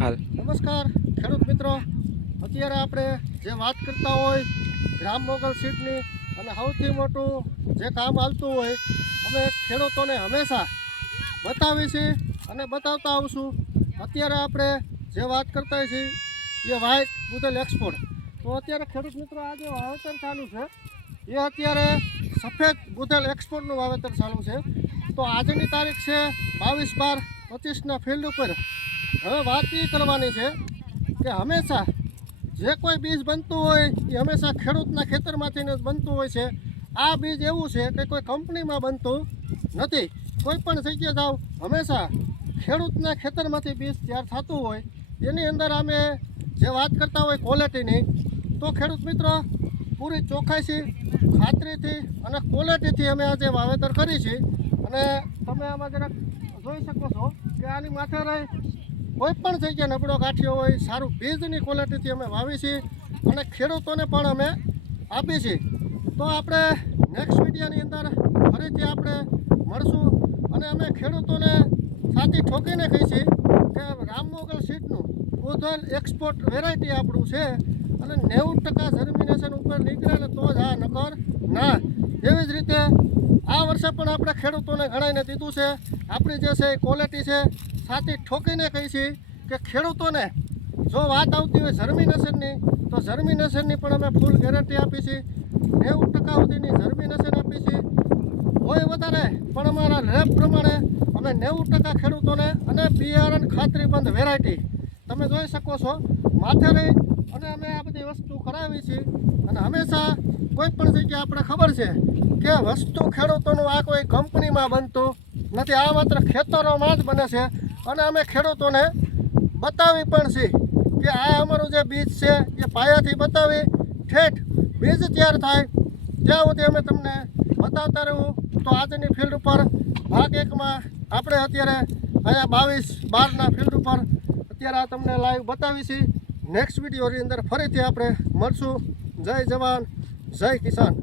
હાલ નમસ્કાર ખેડૂત મિત્રો, અત્યારે આપણે જે વાત કરતા હોય ગ્રામ મોગલ સીડની અને સૌથી મોટું જે કામ હાલતું હોય અમે ખેડૂતોને હંમેશા બતાવીશું અને બતાવતા આવશું. અત્યારે આપણે જે વાત કરતા છીએ એ વ્હાઇટ બુધેલ એક્સપોર્ટ. તો અત્યારે ખેડૂત મિત્રો આ જે વાવેતર ચાલુ છે એ અત્યારે સફેદ બુધેલ એક્સપોર્ટનું વાવેતર ચાલુ છે. તો આજની તારીખ છે 22/12/25ના ફિલ્ડ ઉપર. હવે વાત એ કરવાની છે કે હંમેશા જે કોઈ બીજ બનતું હોય એ હંમેશા ખેડૂતના ખેતરમાંથી જ બનતું હોય છે. આ બીજ એવું છે કે કોઈ કંપનીમાં બનતું નથી. કોઈ પણ જગ્યાએ જાઓ હંમેશા ખેડૂતના ખેતરમાંથી બીજ તૈયાર થતું હોય. એની અંદર અમે જે વાત કરતા હોય ક્વોલિટીની, તો ખેડૂત મિત્રો પૂરી ચોખ્ખાઈથી, ખાતરીથી અને ક્વોલિટીથી અમે આજે વાવેતર કરી છે. અને તમે આમાં જરાક જોઈ શકો છો કે આની માથે રહી કોઈ પણ જગ્યાએ નબળો ગાંઠિયો હોય, સારું બીજની ક્વોલિટીથી અમે વાવી છીએ અને ખેડૂતોને પણ અમે આપી છીએ. તો આપણે નેક્સ્ટ વિડીયોની અંદર ફરીથી આપણે મળશું અને અમે ખેડૂતોને સાથી ઠોકીને કહીશું કે રામમોગલ સીડનું બુધેલ એક્સપોર્ટ વેરાયટી આપણું છે અને 90% જર્મિનેશન ઉપર નીકળે તો જ આ નકર ના. એવી જ રીતે આ વર્ષે પણ આપણે ખેડૂતોને ઘણાઈને દીધું છે. આપણી જે છે એ ક્વોલિટી છે, સાથી ઠોકીને કહીશું કે ખેડૂતોને જો વાત આવતી હોય જર્મિનેશનની, તો જર્મિનેશનની પણ અમે ફૂલ ગેરંટી આપી છીએ. 90% સુધીની જર્મિનેશન આપી છીએ. હોય વધારે પણ અમારા લેબ પ્રમાણે અમે 90% ખેડૂતોને અને બિયારણ ખાતરીબંધ વેરાયટી તમે જોઈ શકો છો માથે રહી અને અમે આ બધી વસ્તુ કરાવી છીએ. અને હંમેશા કોઈ પણ જગ્યાએ આપણે ખબર છે કે વસ્તુ ખેડૂતોનું આ કોઈ કંપનીમાં બનતું નથી, આ માત્ર ખેતરોમાં જ બને છે. અને અમે ખેડૂતોને બતાવી પણ છીએ કે આ અમારું જે બીજ છે એ પાયાથી બતાવી ઠેઠ બીજ તૈયાર થાય ત્યાં સુધી અમે તમને બતાવતા રહેવું. તો આજની ફિલ્ડ ઉપર ભાગ 1માં આપણે અત્યારે અહીંયા 22/12ના ફિલ્ડ ઉપર અત્યારે આ તમને લાઈવ બતાવી છીએ. નેક્સ્ટ વિડીયોની અંદર ફરીથી આપણે મળશું. જય જવાન, જય કિસાન.